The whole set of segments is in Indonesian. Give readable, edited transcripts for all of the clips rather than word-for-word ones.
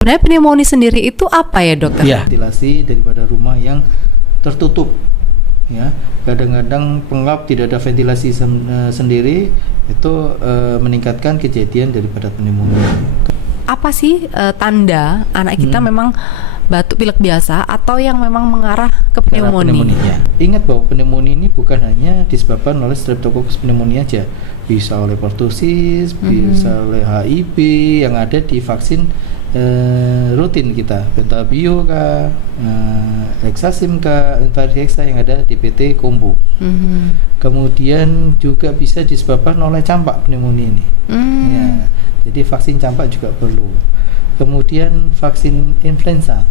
Sebenarnya pneumonia sendiri itu apa ya, dokter? Ya, ventilasi daripada rumah yang tertutup. Ya, kadang-kadang pengap tidak ada ventilasi sendiri itu meningkatkan kejadian daripada pneumonia. Apa sih tanda anak kita memang batuk pilek biasa atau yang memang mengarah ke pneumonia? Ingat bahwa pneumonia ini bukan hanya disebabkan oleh Streptococcus pneumonia aja, bisa oleh pertussis, bisa oleh HIV yang ada di vaksin rutin kita, Pentabio kah, Hexasim kah, Influenza yang ada di PT Kombu. Kemudian juga bisa disebabkan oleh campak pneumonia ini. Ya, jadi vaksin campak juga perlu. Kemudian vaksin influenza.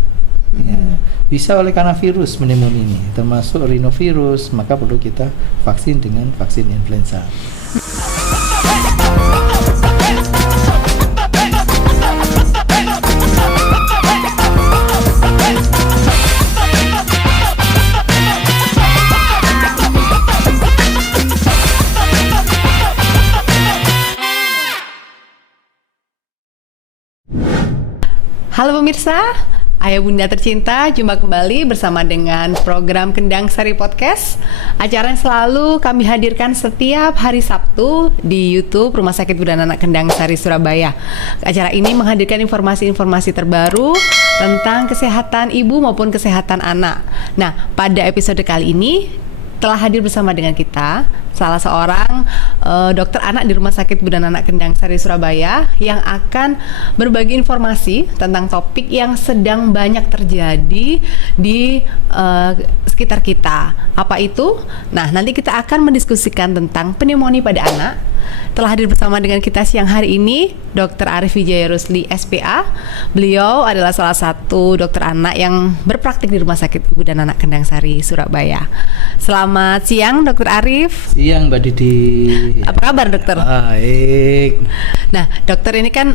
Ya, bisa oleh karena virus pneumonia ini, termasuk rhinovirus, maka perlu kita vaksin dengan vaksin influenza. Halo pemirsa, Ayah Bunda tercinta, jumpa kembali bersama dengan program Kendang Sari Podcast. Acara yang selalu kami hadirkan setiap hari Sabtu di YouTube Rumah Sakit Bunda Anak Kendang Sari Surabaya. Acara ini menghadirkan informasi-informasi terbaru tentang kesehatan ibu maupun kesehatan anak. Nah, pada episode kali ini telah hadir bersama dengan kita salah seorang dokter anak di Rumah Sakit Bunda Anak Kendang Sari Surabaya yang akan berbagi informasi tentang topik yang sedang banyak terjadi di sekitar kita. Apa itu? Nah, nanti kita akan mendiskusikan tentang pneumonia pada anak. Telah hadir bersama dengan kita siang hari ini Dr. Arif Wijaya Rusli SPA. Beliau adalah salah satu dokter anak yang berpraktik di Rumah Sakit Ibu dan Anak Kendang Sari Surabaya. Selamat siang Dr. Arif. Siang Mbak Didi. Apa kabar dokter? Baik. Nah dokter, ini kan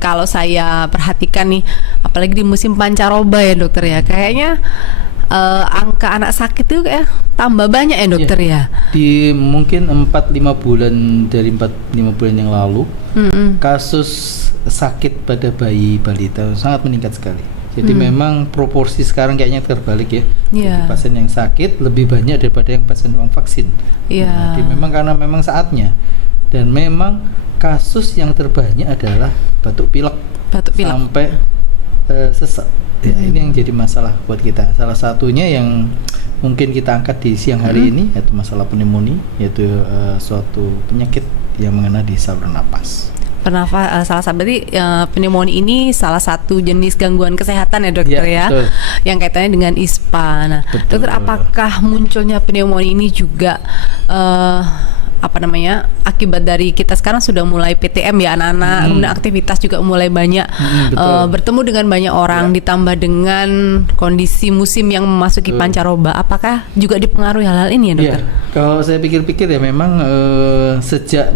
kalau saya perhatikan nih, apalagi di musim pancaroba ya dokter ya, kayaknya angka anak sakit itu kayak tambah banyak ya dokter ya. Di mungkin 4-5 bulan dari 4-5 bulan yang lalu, kasus sakit pada bayi balita sangat meningkat sekali. Jadi memang proporsi sekarang kayaknya terbalik ya. Jadi pasien yang sakit lebih banyak daripada yang pasien yang vaksin. Jadi memang karena memang saatnya. Dan memang kasus yang terbanyak adalah batuk pilek. Sampai sesak. Ya, ini yang jadi masalah buat kita. Salah satunya yang mungkin kita angkat di siang hari ini yaitu masalah pneumonia, yaitu suatu penyakit yang mengena di saluran napas. Salah satu berarti pneumonia ini salah satu jenis gangguan kesehatan ya dokter ya, betul. Yang kaitannya dengan ISPA. Nah, betul. Dokter, apakah munculnya pneumonia ini juga akibat dari kita sekarang sudah mulai PTM ya anak-anak, kemudian aktivitas juga mulai banyak bertemu dengan banyak orang, ditambah dengan kondisi musim yang memasuki pancaroba, apakah juga dipengaruhi hal-hal ini ya dokter? Kalau saya pikir-pikir ya memang sejak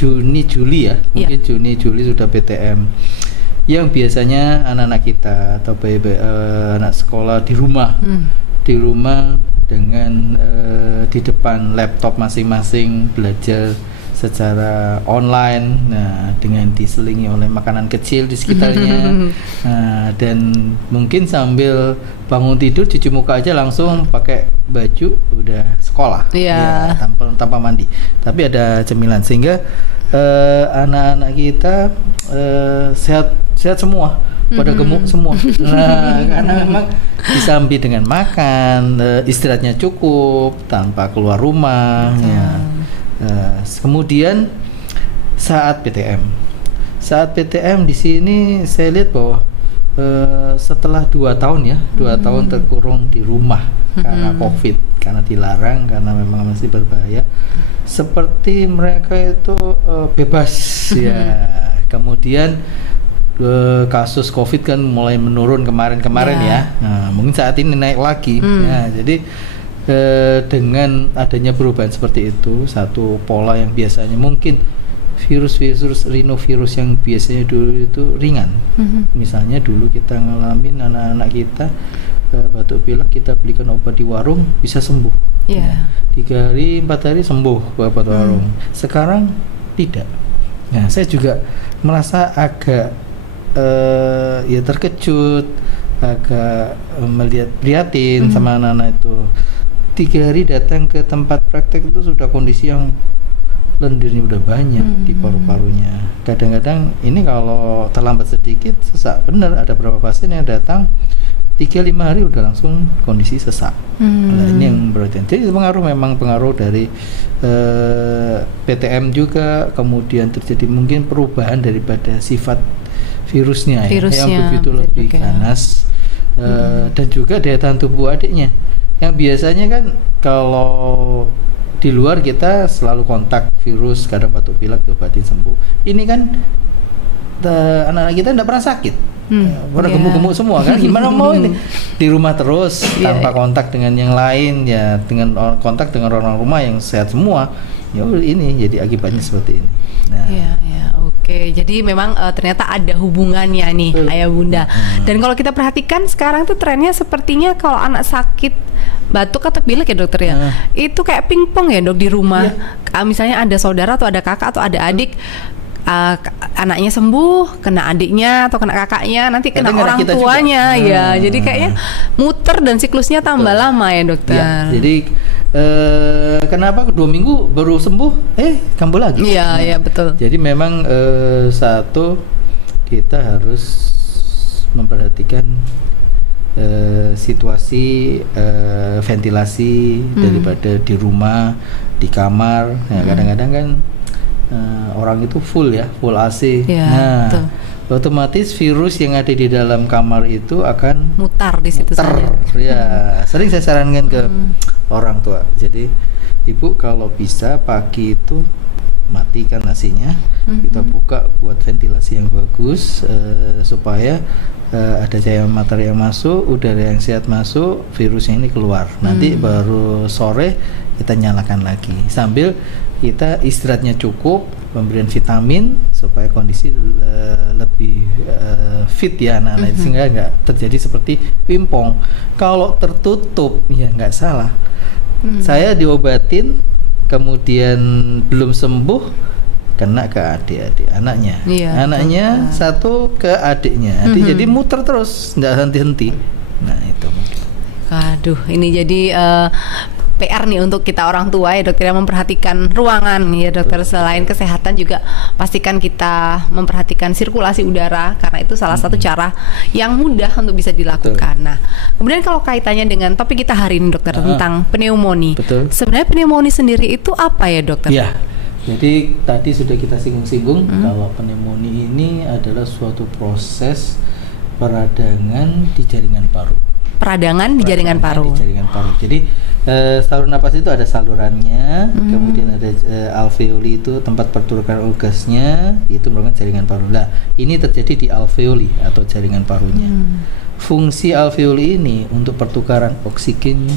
Juni-Juli ya, mungkin Juni-Juli sudah PTM. Yang biasanya anak-anak kita atau anak sekolah di rumah dengan di depan laptop masing-masing belajar secara online, dengan diselingi oleh makanan kecil di sekitarnya, dan mungkin sambil bangun tidur cuci muka aja langsung pakai baju udah sekolah, tanpa mandi, tapi ada cemilan sehingga anak-anak kita sehat semua, pada gemuk semua. Karena memang disambi dengan makan, istirahatnya cukup tanpa keluar rumah. Kemudian saat PTM di sini saya lihat bahwa setelah 2 tahun terkurung di rumah karena COVID, karena dilarang, karena memang masih berbahaya, seperti mereka itu bebas ya. Kemudian kasus COVID kan mulai menurun kemarin ya. Nah, mungkin saat ini naik lagi. Jadi dengan adanya perubahan seperti itu, satu pola yang biasanya mungkin virus rhinovirus yang biasanya dulu itu ringan. Misalnya dulu kita ngalamin anak-anak kita batuk pilek, kita belikan obat di warung bisa sembuh. 3 hari 4 hari sembuh obat warung. Sekarang tidak. Nah, saya juga merasa agak ya terkejut, agak melihat prihatin sama anak-anak itu. 3 hari datang ke tempat praktek itu sudah kondisi yang lendirnya udah banyak di paru-parunya. Kadang-kadang ini kalau terlambat sedikit sesak. Benar, ada beberapa pasien yang datang 3-5 hari udah langsung kondisi sesak. Nah, ini yang berarti. Jadi memang pengaruh dari PTM juga, kemudian terjadi mungkin perubahan daripada sifat virusnya ya, yang begitu lebih ganas, dan juga daya tahan tubuh adiknya. Yang biasanya kan kalau di luar kita selalu kontak virus, kadang batuk pilek diobatin sembuh. Ini kan anak-anak kita tidak pernah sakit, pada gemuk-gemuk semua kan. Gimana mau ini di rumah terus tanpa kontak dengan yang lain ya, dengan kontak dengan orang rumah yang sehat semua. Ya ini jadi akibatnya seperti ini. Nah. Oke, jadi memang ternyata ada hubungannya nih, Ayah Bunda. Dan kalau kita perhatikan sekarang tuh trennya sepertinya kalau anak sakit batuk atau pilek ya dokter ya, itu kayak pingpong ya dok di rumah. Misalnya ada saudara atau ada kakak atau ada adik, anaknya sembuh, kena adiknya atau kena kakaknya, nanti kena orang tuanya ya. Jadi kayaknya muter dan siklusnya tambah lama ya dokter. Ya, jadi kenapa 2 minggu baru sembuh kambuh lagi. Iya betul. Jadi memang satu, kita harus memperhatikan situasi ventilasi daripada di rumah, di kamar. Nah, kadang-kadang kan orang itu full AC. Betul. Otomatis virus yang ada di dalam kamar itu akan mutar di situ saja. Ya, sering saya sarankan ke orang tua. Jadi ibu kalau bisa pagi itu matikan AC-nya, kita buka buat ventilasi yang bagus, supaya ada cahaya matahari yang masuk, udara yang sehat masuk, virusnya ini keluar. Nanti baru sore kita nyalakan lagi sambil kita istirahatnya cukup, pemberian vitamin supaya kondisi lebih fit ya anak-anak, sehingga nggak terjadi seperti pingpong. Kalau tertutup ya nggak salah. Saya diobatin kemudian belum sembuh, kena ke adik-adik anaknya, anaknya satu ke adiknya, jadi muter terus nggak henti-henti. Nah itu mungkin. Aduh, ini jadi PR nih untuk kita orang tua ya dokter, yang memperhatikan ruangan ya dokter. Selain kesehatan juga pastikan kita memperhatikan sirkulasi udara, karena itu salah satu cara yang mudah untuk bisa dilakukan. Nah, kemudian kalau kaitannya dengan topik kita hari ini dokter, tentang pneumonia. Sebenarnya pneumonia sendiri itu apa ya dokter? Ya, jadi tadi sudah kita singgung-singgung kalau pneumonia ini adalah suatu proses peradangan di jaringan paru. Peradangan di jaringan paru. Jadi saluran napas itu ada salurannya, kemudian ada alveoli itu tempat pertukaran gasnya, itu merupakan jaringan paru. Nah, ini terjadi di alveoli atau jaringan parunya. Fungsi alveoli ini untuk pertukaran oksigen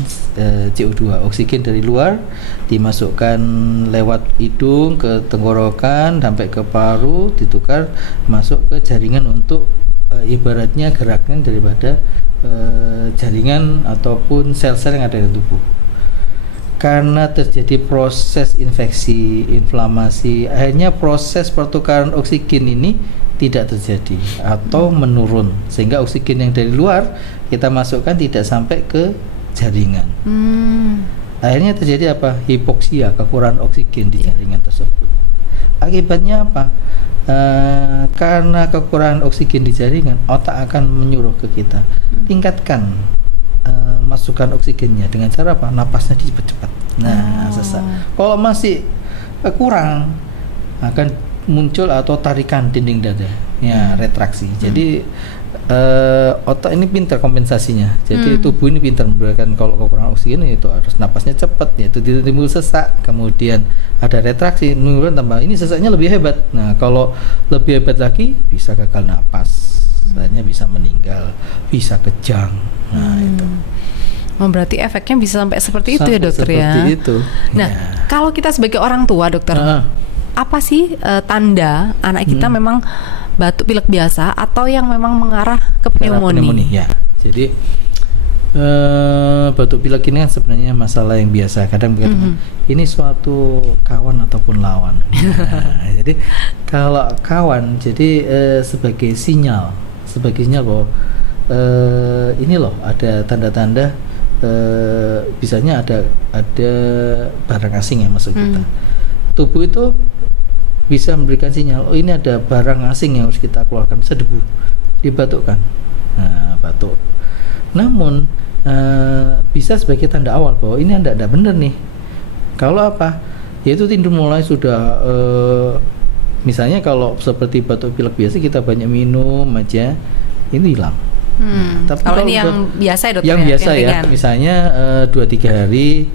CO2, oksigen dari luar dimasukkan lewat hidung ke tenggorokan sampai ke paru, ditukar masuk ke jaringan untuk ibaratnya gerakan daripada jaringan ataupun sel-sel yang ada di tubuh. Karena terjadi proses infeksi, inflamasi, akhirnya proses pertukaran oksigen ini tidak terjadi atau menurun, sehingga oksigen yang dari luar kita masukkan tidak sampai ke jaringan. Akhirnya terjadi apa? Hipoksia, kekurangan oksigen di jaringan tersebut. Akibatnya apa? Karena kekurangan oksigen di jaringan, otak akan menyuruh ke kita tingkatkan masukkan oksigennya dengan cara apa? Napasnya cepat-cepat. Nah, sesak. Kalau masih kurang, akan muncul atau tarikan dinding dada, ya retraksi. Jadi otak ini pintar kompensasinya. Jadi tubuh ini pintar memberikan, kalau kekurangan oksigen itu harus napasnya cepat, yaitu timbul sesak, kemudian ada retraksi, menurun tambah. Ini sesaknya lebih hebat. Nah, kalau lebih hebat lagi bisa gagal napas, akhirnya bisa meninggal, bisa kejang. Nah, itu. Berarti efeknya bisa sampai seperti itu ya dokter ya. Seperti itu. Nah, kalau kita sebagai orang tua dokter, apa sih tanda anak kita memang batuk pilek biasa atau yang memang mengarah ke pneumonia? Ya. Jadi Batuk pilek ini kan sebenarnya masalah yang biasa. Kadang berkata ini suatu kawan ataupun lawan. Nah, jadi kalau kawan, jadi sebagai sinyal bahwa ini loh ada tanda-tanda, misalnya ada barang asing yang masuk kita. Tubuh itu bisa memberikan sinyal, oh ini ada barang asing yang harus kita keluarkan, bisa debu, dibatukkan. Nah, batuk. Namun bisa sebagai tanda awal bahwa ini tidak benar nih. Kalau apa? Yaitu timbul mulai sudah misalnya kalau seperti batuk pilek biasa kita banyak minum aja, ini hilang. Tapi kalau ini yang biasa ya, dokter? Yang biasa ya, misalnya 2-3 hari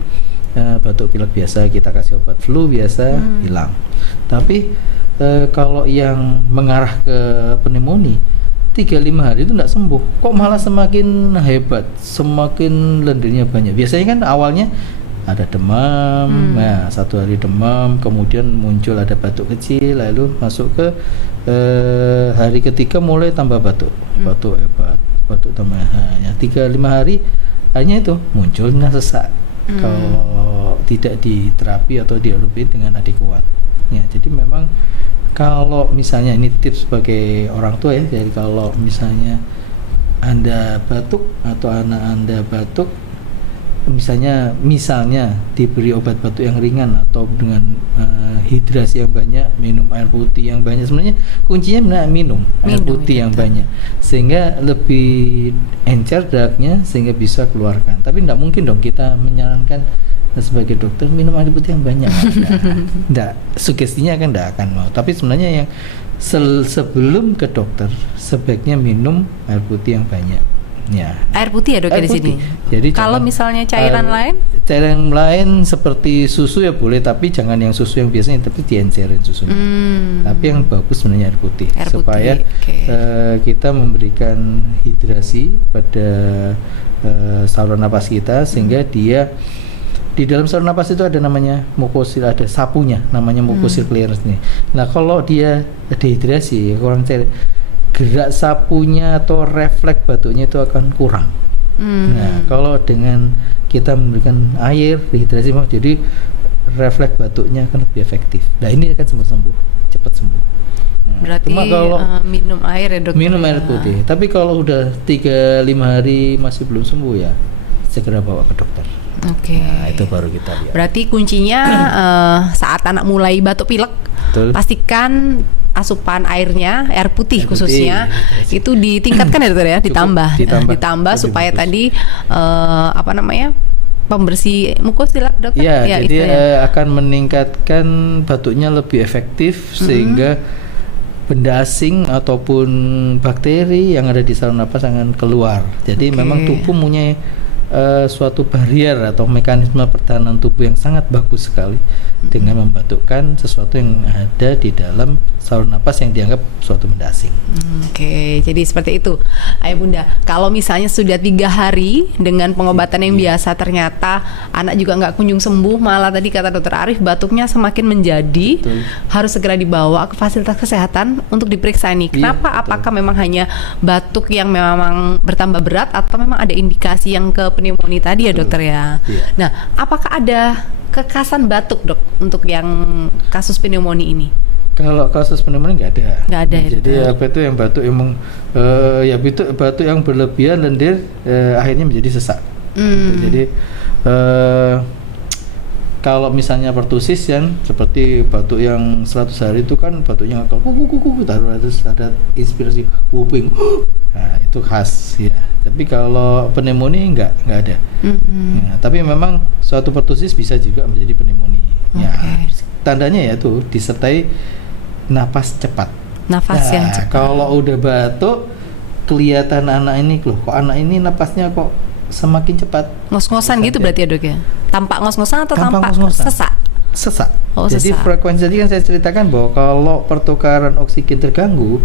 batuk pilek biasa, kita kasih obat flu biasa, hilang. Tapi kalau yang mengarah ke pneumonia 3-5 hari itu tidak sembuh, kok malah semakin hebat, semakin lendirnya banyak. Biasanya kan awalnya ada demam, nah 1 hari demam, kemudian muncul ada batuk kecil, lalu masuk ke hari ketiga mulai tambah batuk hebat, batuk tambah. Ya 3-5 hari hanya itu munculnya sesak. Kalau tidak diterapi atau diobati dengan adekuat. Ya, jadi memang kalau misalnya ini tips sebagai orang tua ya, jadi kalau misalnya Anda batuk atau anak Anda batuk, misalnya diberi obat batuk yang ringan atau dengan hidrasi yang banyak, minum air putih yang banyak. Sebenarnya kuncinya minum air putih yang banyak, sehingga lebih encer darahnya sehingga bisa keluarkan. Tapi tidak mungkin dong kita menyarankan sebagai dokter minum air putih yang banyak. Enggak, sugestinya kan tidak akan mau. Tapi sebenarnya yang sebelum ke dokter sebaiknya minum air putih yang banyak. Ya. Air putih ya dok di sini. Jadi kalau misalnya cairan lain? Cairan lain seperti susu ya boleh, tapi jangan yang susu yang biasanya, tapi diencerin susunya. Tapi yang bagus sebenarnya air putih, supaya kita memberikan hidrasi pada saluran napas kita, sehingga dia di dalam saluran napas itu ada namanya mukosil, ada sapunya namanya mukosil clearance nih. Nah kalau dia dehidrasi, kurang cair, gerak sapunya atau refleks batuknya itu akan kurang. Nah kalau dengan kita memberikan air dehidrasi, jadi refleks batuknya akan lebih efektif. Nah ini akan sembuh, cepat sembuh. Nah, berarti kalau minum air ya dok? Minum air putih. Tapi kalau udah 3-5 hari masih belum sembuh ya segera bawa ke dokter. Oke. Nah, itu baru kita lihat. Berarti kuncinya saat anak mulai batuk pilek, pastikan asupan airnya, air putih khususnya, itu ditingkatkan ya dokter ya, ditambah supaya tadi pembersih mukosil dokter. Ya, jadi akan meningkatkan batuknya lebih efektif, sehingga benda asing ataupun bakteri yang ada di saluran napas akan keluar. Jadi memang tubuh punya suatu barrier atau mekanisme pertahanan tubuh yang sangat bagus sekali dengan membatukkan sesuatu yang ada di dalam saluran napas yang dianggap suatu benda asing. Oke, jadi seperti itu, Ayah Bunda. Kalau misalnya sudah 3 hari dengan pengobatan yang biasa, ternyata anak juga nggak kunjung sembuh, malah tadi kata dokter Arif batuknya semakin menjadi, harus segera dibawa ke fasilitas kesehatan untuk diperiksa nih. Kenapa? Apakah memang hanya batuk yang memang bertambah berat atau memang ada indikasi yang ke pneumonia tadi ya dokter ya? Nah, apakah ada kekhasan batuk dok untuk yang kasus pneumonia ini? Kalau kasus pneumonia nggak ada. Ya, jadi apa itu yang batuk emang batuk yang berlebihan lendir akhirnya menjadi sesak. Jadi kalau misalnya pertusis yang seperti batuk yang 100 hari itu kan batuknya kuku terus ada inspirasi whooping. Nah, itu khas ya. Tapi kalau pneumonia enggak ada. Nah, tapi memang suatu pertusis bisa juga menjadi pneumonia. Ya, tandanya ya tuh disertai napas cepat. Yang cepat. Kalau udah batuk kelihatan anak ini loh, kok anak ini napasnya kok semakin cepat. Ngos-ngosan gitu berarti ya dok ya? Tampak ngos-ngosan atau tampak sesak? Sesak. Jadi frekuensi tadi kan saya ceritakan bahwa kalau pertukaran oksigen terganggu,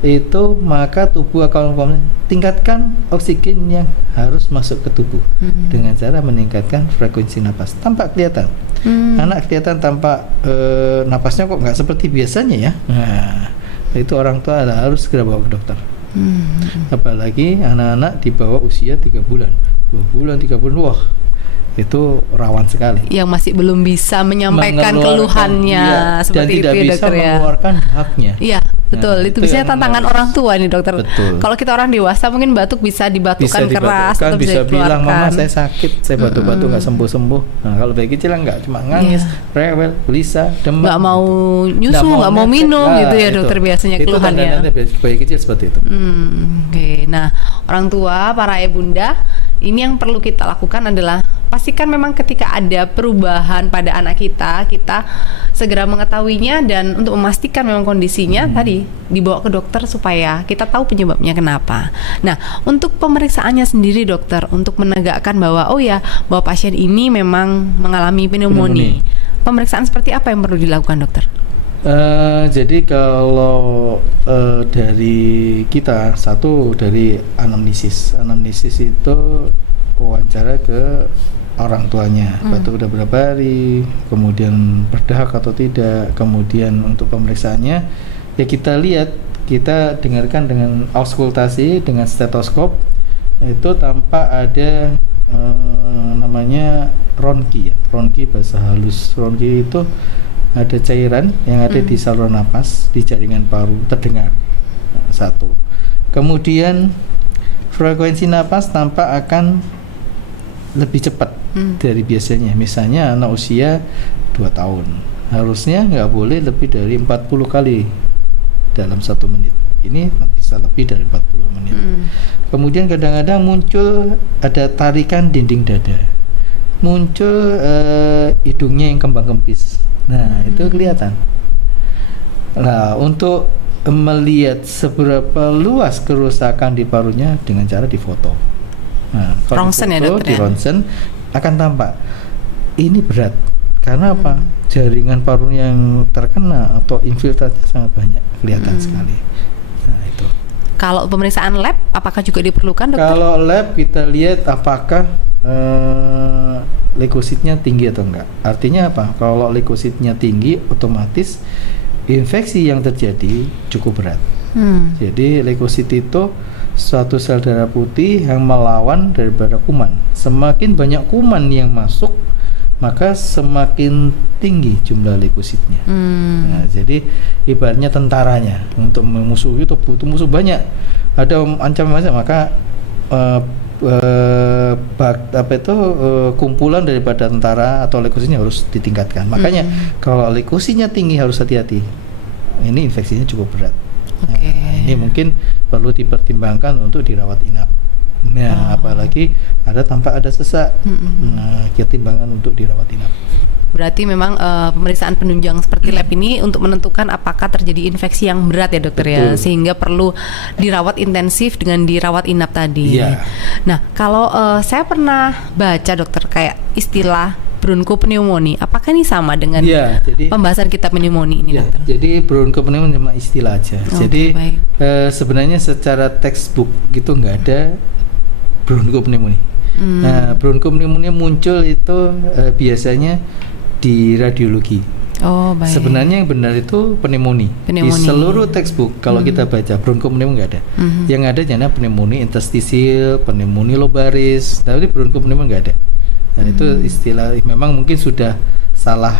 itu maka tubuh akan tingkatkan oksigen yang harus masuk ke tubuh dengan cara meningkatkan frekuensi napas. Tampak kelihatan, anak kelihatan tampak napasnya kok nggak seperti biasanya ya. Nah, itu orang tua harus segera bawa ke dokter. Apalagi anak-anak di bawah usia 3 bulan. 2 bulan, 3 bulan, wah itu rawan sekali. Yang masih belum bisa menyampaikan keluhannya dan seperti tidak itu ya bisa dokter ya. mengeluarkan haknya. Iya, betul. Nah, itu itu biasanya yang tantangan harus. orang tua nih dokter. Betul. Kalau kita orang dewasa mungkin batuk bisa dibatukkan keras dibatukkan, atau bisa bisa bilang dikeluarkan. mama saya sakit, saya batuk-batuk nggak sembuh-sembuh. Nah kalau bayi kecil enggak, cuma nangis, rewel, gelisah, demam, Nggak mau gitu. nyusu, nggak mau netes. minum Nah, gitu ya itu. dokter biasanya Itu keluhannya. tanda-tanda bayi kecil seperti itu. Oke. Nah, orang tua, para ayah bunda, ini yang perlu kita lakukan adalah pastikan memang ketika ada perubahan pada anak kita, kita segera mengetahuinya dan untuk memastikan memang kondisinya tadi dibawa ke dokter supaya kita tahu penyebabnya kenapa. Nah, untuk pemeriksaannya sendiri dokter, untuk menegakkan bahwa bahwa pasien ini memang mengalami pneumonia. Pemeriksaan seperti apa yang perlu dilakukan dokter? Jadi kalau dari kita, satu dari anamnesis itu wawancara ke orang tuanya, batuk udah berapa hari, kemudian berdahak atau tidak, kemudian untuk pemeriksaannya ya kita lihat, kita dengarkan dengan auskultasi dengan stetoskop itu tampak ada namanya ronki ya, ronki bahasa halus. Ronki itu ada cairan yang ada di saluran napas di jaringan paru terdengar. Satu. Kemudian frekuensi napas tampak akan lebih cepat dari biasanya. Misalnya anak usia 2 tahun harusnya nggak boleh lebih dari 40 kali dalam 1 menit. Ini bisa lebih dari 40 menit. Kemudian kadang-kadang muncul ada tarikan dinding dada, muncul hidungnya yang kembang kempis. Nah, itu kelihatan. Nah, untuk melihat seberapa luas kerusakan di parunya dengan cara difoto. Nah, kalau Ronsen ya, difoto, dokter, di ya? ronsen akan tampak ini berat. Karena apa? Jaringan paru yang terkena atau infiltrasinya sangat banyak, kelihatan sekali. Nah, itu. Kalau pemeriksaan lab, apakah juga diperlukan dokter? Kalau lab kita lihat apakah leukositnya tinggi atau enggak. Artinya apa? Kalau leukositnya tinggi, otomatis infeksi yang terjadi cukup berat. Jadi leukosit itu suatu sel darah putih yang melawan daripada kuman. Semakin banyak kuman yang masuk, maka semakin tinggi jumlah leukositnya. Nah, jadi ibaratnya tentaranya untuk memusuhi itu butuh musuh banyak. Ada ancaman maka kumpulan daripada tentara atau leukositnya harus ditingkatkan. Makanya kalau leukositnya tinggi harus hati-hati. Ini infeksinya cukup berat. Nah, ini mungkin perlu dipertimbangkan untuk dirawat inap. Nah, apalagi tampak ada sesak. Nah, pertimbangan untuk dirawat inap. Berarti memang pemeriksaan penunjang seperti lab ini untuk menentukan apakah terjadi infeksi yang berat ya dokter. Betul. Ya, sehingga perlu dirawat intensif dengan dirawat inap tadi. Iya. Nah, kalau saya pernah baca dokter kayak istilah bronkopneumonia, apakah ini sama dengan pembahasan kita pneumonia ini dokter? Jadi bronkopneumonia cuma istilah aja. Jadi baik. Sebenarnya secara textbook gitu nggak ada bronkopneumonia. Nah, bronkopneumonia muncul itu biasanya di radiologi. Oh, baik. Sebenarnya yang benar itu pneumonia. Di seluruh textbook kalau kita baca bronkopneumonia nggak ada. Yang ada hanya pneumonia interstisil, pneumonia lobaris, tapi bronkopneumonia nggak ada. Dan itu istilah memang mungkin sudah salah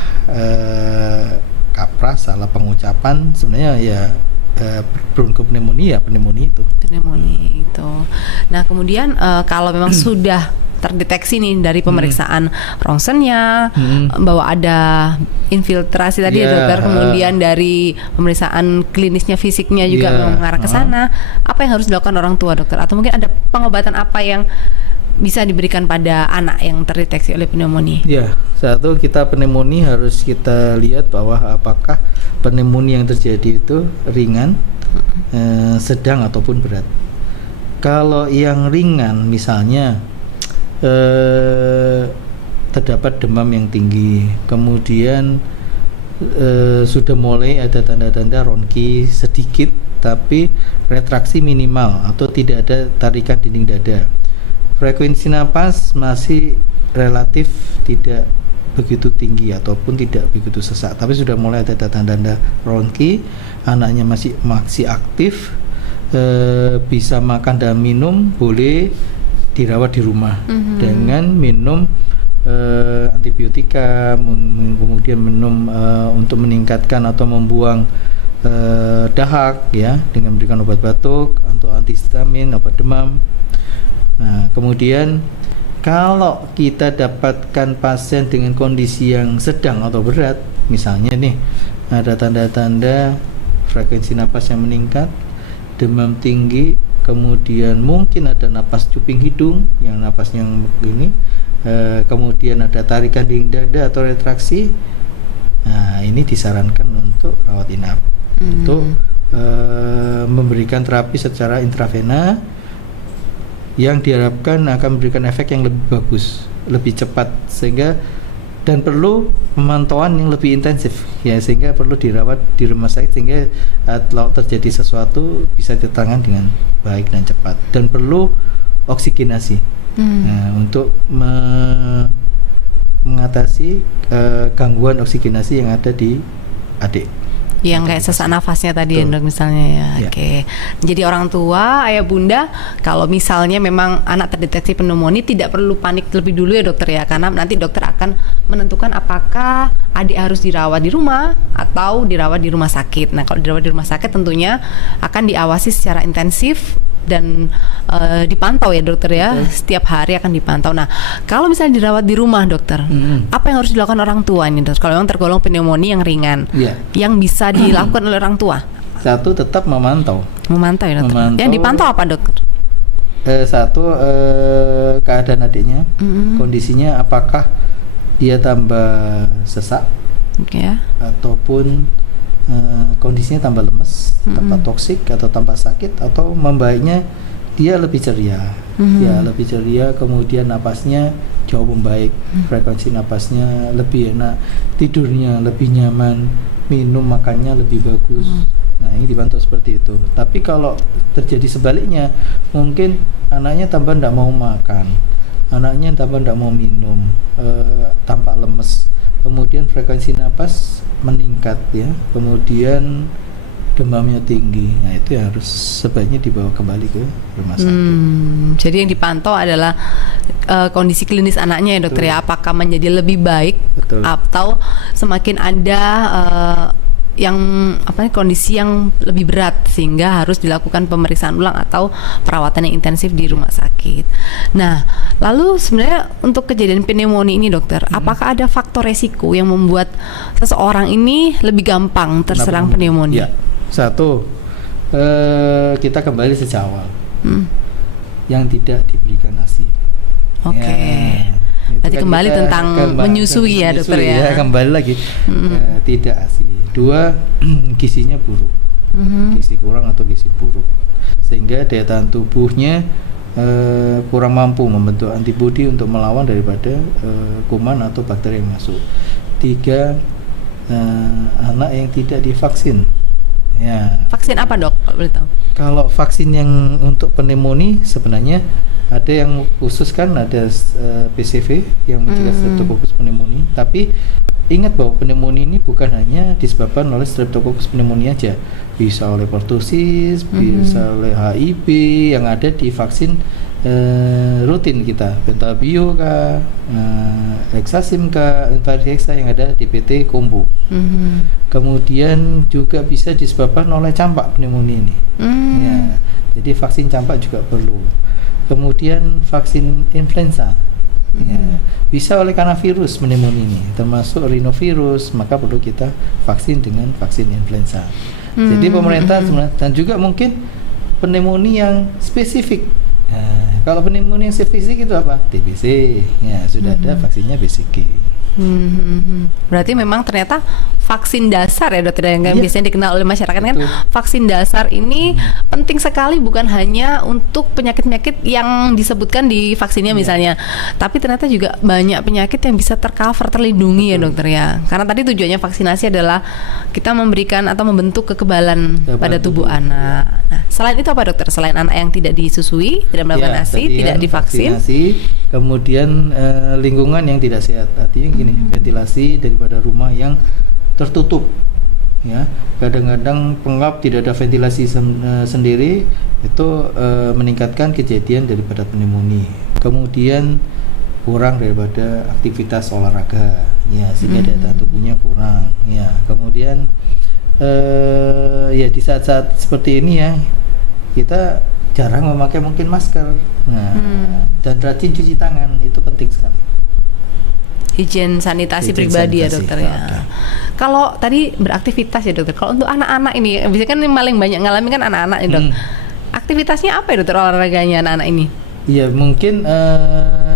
kaprah, salah pengucapan. Sebenarnya ya bronkopneumonia, pneumonia itu. Pneumonia itu. Nah, kemudian kalau memang sudah terdeteksi nih dari pemeriksaan ronsennya bahwa ada infiltrasi tadi ya dokter, kemudian dari pemeriksaan klinisnya, fisiknya juga memang mengarah ke sana, apa yang harus dilakukan orang tua dokter? Atau mungkin ada pengobatan apa yang bisa diberikan pada anak yang terdeteksi oleh pneumonia? Ya, satu, kita pneumonia harus kita lihat bahwa apakah pneumonia yang terjadi itu ringan, sedang ataupun berat. Kalau yang ringan misalnya terdapat demam yang tinggi, kemudian sudah mulai ada tanda-tanda ronki sedikit tapi retraksi minimal atau tidak ada tarikan dinding dada. Frekuensi napas masih relatif tidak begitu tinggi ataupun tidak begitu sesak, tapi sudah mulai ada tanda-tanda ronki, anaknya masih aktif, bisa makan dan minum, boleh dirawat di rumah dengan minum antibiotika, kemudian minum untuk meningkatkan atau membuang dahak ya, dengan memberikan obat batuk atau antihistamin, obat demam. Nah, kemudian kalau kita dapatkan pasien dengan kondisi yang sedang atau berat, misalnya nih ada tanda-tanda frekuensi napas yang meningkat, demam tinggi, kemudian mungkin ada napas cuping hidung yang napasnya begini, kemudian ada tarikan di dada atau retraksi. Nah, ini disarankan untuk rawat inap, untuk memberikan terapi secara intravena yang diharapkan akan memberikan efek yang lebih bagus, lebih cepat, sehingga dan perlu pemantauan yang lebih intensif ya, sehingga perlu dirawat di rumah sakit sehingga kalau terjadi sesuatu bisa ditangani dengan baik dan cepat, dan perlu oksigenasi untuk mengatasi gangguan oksigenasi yang ada di adik. Yang kayak sesak nafasnya tadi ya dok misalnya ya. Oke. Jadi orang tua, ayah bunda, kalau misalnya memang anak terdeteksi pneumonia tidak perlu panik lebih dulu ya dokter ya, karena nanti dokter akan menentukan apakah adik harus dirawat di rumah atau dirawat di rumah sakit. Nah kalau dirawat di rumah sakit tentunya akan diawasi secara intensif dan dipantau ya dokter ya. Setiap hari akan dipantau. Nah kalau misalnya dirawat di rumah dokter, apa yang harus dilakukan orang tua ini dokter kalau memang tergolong pneumonia yang ringan, yang bisa dilakukan oleh orang tua? Satu, tetap memantau ya dokter. Yang dipantau apa dokter? Satu, keadaan adiknya, kondisinya apakah dia tambah sesak, ataupun kondisinya tambah lemes, tambah toksik atau tambah sakit, atau membaiknya dia lebih ceria, ya lebih ceria, kemudian napasnya jauh membaik, frekuensi napasnya lebih enak, tidurnya lebih nyaman, minum makannya lebih bagus. Nah ini dibantu seperti itu. Tapi kalau terjadi sebaliknya, mungkin anaknya tambah tidak mau makan, anaknya tambah tidak mau minum, tampak lemes, kemudian frekuensi napas meningkat ya, kemudian demamnya tinggi. Nah itu harus sebaiknya dibawa kembali ke rumah sakit. Jadi yang dipantau adalah kondisi klinis anaknya ya dokter ya, apakah menjadi lebih baik atau semakin ada yang kondisi yang lebih berat sehingga harus dilakukan pemeriksaan ulang atau perawatan yang intensif di rumah sakit. Nah, lalu sebenarnya untuk kejadian pneumonia ini dokter, apakah ada faktor resiko yang membuat seseorang ini lebih gampang terserang pneumonia? Satu, kita kembali sejak awal, yang tidak diberikan ASI. Berarti kembali tentang menyusui ya dokter ya. Kembali lagi, tidak ASI. Dua, gizinya buruk, gizi kurang atau gizi buruk, sehingga daya tahan tubuhnya kurang mampu membentuk antibodi untuk melawan daripada kuman atau bakteri yang masuk. Tiga, anak yang tidak divaksin. Ya. Vaksin apa dok? Kalau vaksin yang untuk pneumonia sebenarnya ada yang khusus kan, ada PCV yang mencegah Streptococcus pneumonia. Tapi ingat bahwa pneumonia ini bukan hanya disebabkan oleh Streptococcus pneumonia aja, bisa oleh pertussis, bisa oleh HIV yang ada di vaksin rutin kita, Pentabio kah, Hexasim kah, Influenza yang ada di PT Kombu. Kemudian juga bisa disebabkan oleh campak pneumonia ini. Ya, jadi vaksin campak juga perlu. Kemudian vaksin influenza, ya, bisa oleh karena virus pneumonia ini, termasuk rhinovirus, maka perlu kita vaksin dengan vaksin influenza. Jadi pemerintah dan juga mungkin pneumonia yang spesifik. Nah, kalau pneumonia yang spesifik itu apa? TBC, ya sudah ada vaksinnya BCG. Berarti memang ternyata vaksin dasar ya dokter yang biasanya dikenal oleh masyarakat kan, vaksin dasar ini penting sekali, bukan hanya untuk penyakit-penyakit yang disebutkan di vaksinnya misalnya, tapi ternyata juga banyak penyakit yang bisa tercover, terlindungi ya dokter ya, karena tadi tujuannya vaksinasi adalah kita memberikan atau membentuk kekebalan pada tubuh anak. Nah, selain itu apa dokter? Selain anak yang tidak disusui, tidak melakukan ASI, tidak divaksin, kemudian lingkungan yang tidak sehat, artinya gini, ventilasi daripada rumah yang tertutup ya, kadang-kadang pengap tidak ada ventilasi sendiri, itu meningkatkan kejadian daripada pneumonia. kemudian kurang daripada aktivitas olahraga, ya sehingga daya tahan tubuhnya kurang, ya. Kemudian ya di saat-saat seperti ini ya kita jarang memakai mungkin masker, dan rajin cuci tangan itu penting sekali. Higien sanitasi Higien pribadi ya sanitasi, dokter ya. ada. Kalau tadi beraktivitas ya dokter. Kalau untuk anak-anak ini, biasanya kan yang paling banyak ngalami kan anak-anak nih dok. Aktivitasnya apa ya dokter olahraganya anak-anak ini? Ya mungkin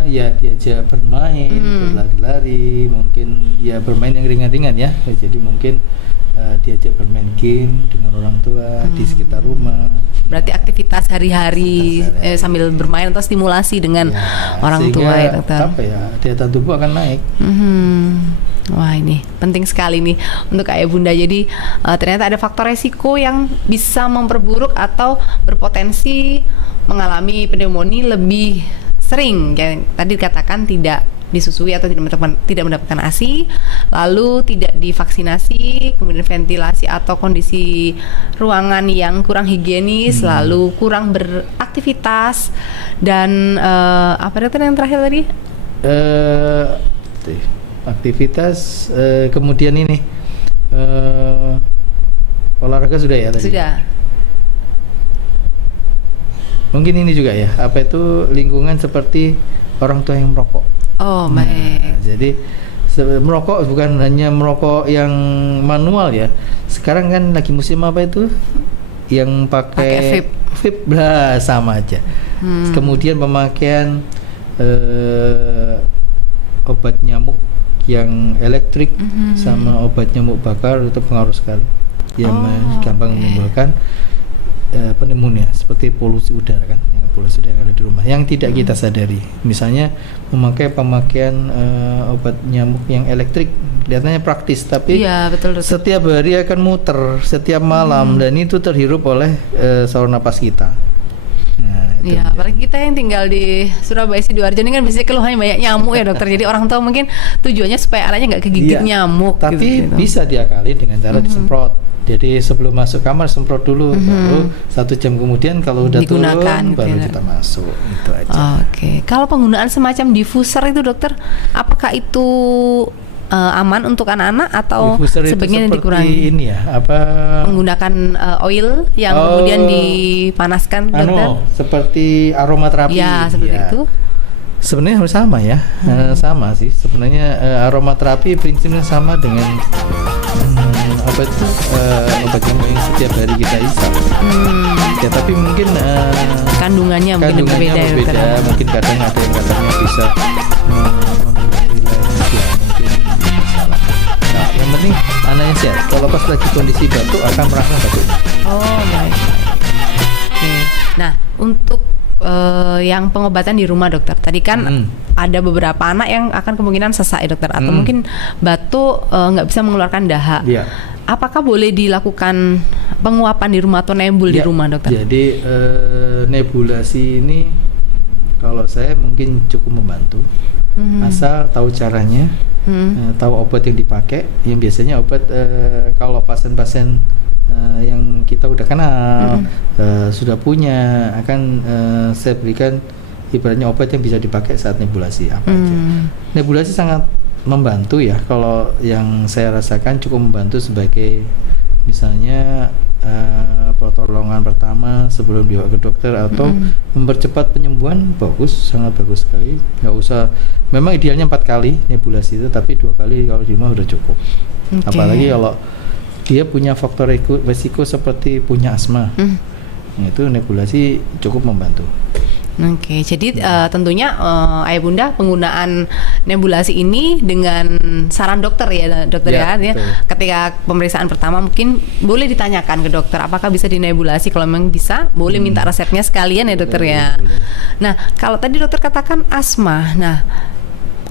ya diajak bermain, berlari-lari, mungkin ya bermain yang ringan-ringan ya. Jadi mungkin diajak bermain game dengan orang tua di sekitar rumah. Berarti aktivitas hari-hari sambil bermain atau stimulasi dengan orang tua ya dokter. Apa ya, daya tahan tubuh akan naik. Wah ini penting sekali nih untuk ayah bunda. Jadi ternyata ada faktor resiko yang bisa memperburuk atau berpotensi mengalami pneumonia lebih sering. Yang tadi dikatakan tidak disusui atau tidak mendapatkan ASI, lalu tidak divaksinasi, kemudian ventilasi atau kondisi ruangan yang kurang higienis, lalu kurang beraktivitas, dan apa dokter yang terakhir tadi? Aktivitas, kemudian ini olahraga sudah ya tadi? Sudah. Mungkin ini juga ya, apa itu lingkungan seperti orang tua yang merokok. Oh baik. Jadi merokok bukan hanya merokok yang manual ya. Sekarang kan lagi musim apa itu? Yang pakai vape lah, sama aja. Kemudian pemakaian obat nyamuk yang elektrik sama obat nyamuk bakar itu pengaruh sekali. Yang gampang menimbulkan pneumonia seperti polusi udara kan, yang polusi udara yang ada di rumah yang tidak kita sadari. Misalnya pemakaian obat nyamuk yang elektrik kelihatannya praktis, tapi betul. Setiap hari akan muter setiap malam dan itu terhirup oleh saluran napas kita. Iya, apalagi kita yang tinggal di Surabaya Sidoarjo ini kan biasanya keluhannya banyak nyamuk ya dokter. Jadi orang tua mungkin tujuannya supaya anaknya nggak kegigit nyamuk. Tapi gitu. Bisa diakali dengan cara disemprot. Jadi sebelum masuk kamar semprot dulu, baru 1 jam kemudian kalau udah digunakan, turun baru kita masuk. Itu aja. Oke. Kalau penggunaan semacam diffuser itu dokter, apakah itu aman untuk anak-anak atau sebaiknya dikurangi? Ini ya, apa? Menggunakan oil yang kemudian dipanaskan, dokter? Seperti aromaterapi. Ya, seperti itu. Sebenarnya harus sama ya, sama sih. Sebenarnya aromaterapi prinsipnya sama dengan apa itu obat yang setiap hari kita isap. Ya tapi mungkin kandungannya mungkin berbeda. Mungkin kadang ada yang katanya bisa yang penting anaknya sehat. Kalau pas lagi kondisi batuk akan merasa batuk. Oh baik. Oke. Nah untuk yang pengobatan di rumah dokter, tadi kan ada beberapa anak yang akan kemungkinan sesak ya dokter, atau mungkin batuk nggak bisa mengeluarkan dahak. Apakah boleh dilakukan penguapan di rumah atau nebul di rumah dokter? Jadi nebulasi ini kalau saya mungkin cukup membantu. Asal tahu caranya, tahu obat yang dipakai. Yang biasanya obat kalau pasien-pasien yang kita udah kenal, sudah punya, akan saya berikan ibaratnya obat yang bisa dipakai saat nebulasi apa aja. Nebulasi sangat membantu ya. Kalau yang saya rasakan cukup membantu sebagai misalnya pertolongan pertama sebelum dibawa ke dokter atau mempercepat penyembuhan, sangat bagus sekali. Nggak usah, memang idealnya 4 kali nebulasi itu, tapi 2 kali kalau di rumah udah cukup. Apalagi kalau dia punya faktor resiko seperti punya asma, itu nebulasi cukup membantu. Oke, jadi tentunya ayah bunda penggunaan nebulasi ini dengan saran dokter ya dokter ya. Ketika pemeriksaan pertama mungkin boleh ditanyakan ke dokter apakah bisa dinebulasi. Kalau memang bisa, boleh minta resepnya sekalian ya dokter ya. Nah kalau tadi dokter katakan asma, nah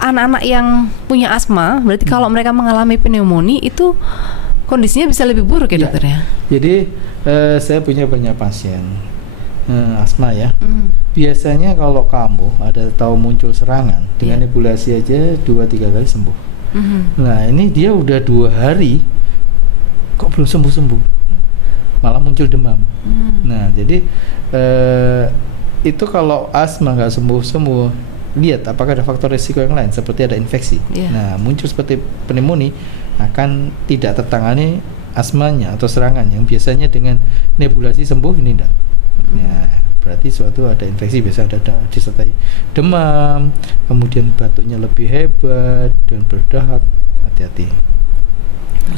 anak-anak yang punya asma berarti kalau mereka mengalami pneumonia itu kondisinya bisa lebih buruk ya dokter ya. Jadi saya punya banyak pasien asma ya. Biasanya kalau kamu ada tahu muncul serangan dengan nebulasi aja 2-3 kali sembuh. Nah ini dia udah 2 hari kok belum sembuh-sembuh, malah muncul demam. Nah jadi itu kalau asma nggak sembuh-sembuh, lihat apakah ada faktor risiko yang lain seperti ada infeksi. Nah, muncul seperti pneumonia akan tidak tertangani asmanya atau serangan yang biasanya dengan nebulasi sembuh, ini enggak. Ya, berarti suatu ada infeksi, biasa ada disertai demam, kemudian batuknya lebih hebat dan berdahak. Hati-hati.